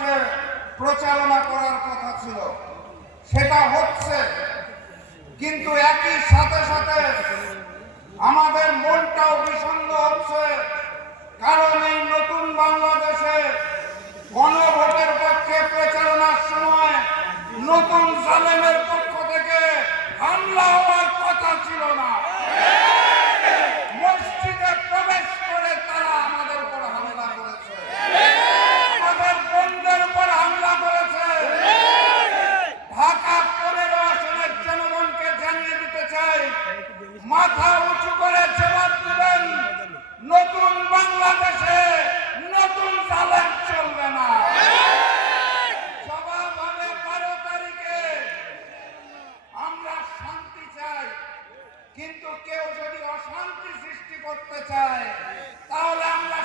বাংলাদেশে প্রচারণা করার কথা ছিল, সেটা হচ্ছে। কিন্তু একই সাথে সাথে আমাদের মনটাও বিষণ্ণ হচ্ছে, কারণ এই নতুন বাংলাদেশে গণভোটের পক্ষে প্রচারণার সময় নতুন জালেমের পক্ষ থেকে হামলা হওয়ার কথা ছিল না। মসজিদে প্রবেশ করে তারা আমাদের উপর হামলা করেছে, আমাদের বোনদের উপর হামলা করেছে। ঢাকা 15 আসনের জনগণকে জানিয়ে দিতে চাই, মাথা উঁচু করে জবাব দিবেন। নতুন বাংলাদেশে নতুন জালেম চলবে না। জবাব হবে 12 তারিখে। আমরা শান্তি চাই, কিন্তু কেউ যদি অশান্তি সৃষ্টি করতে চায় তাহলে আমরা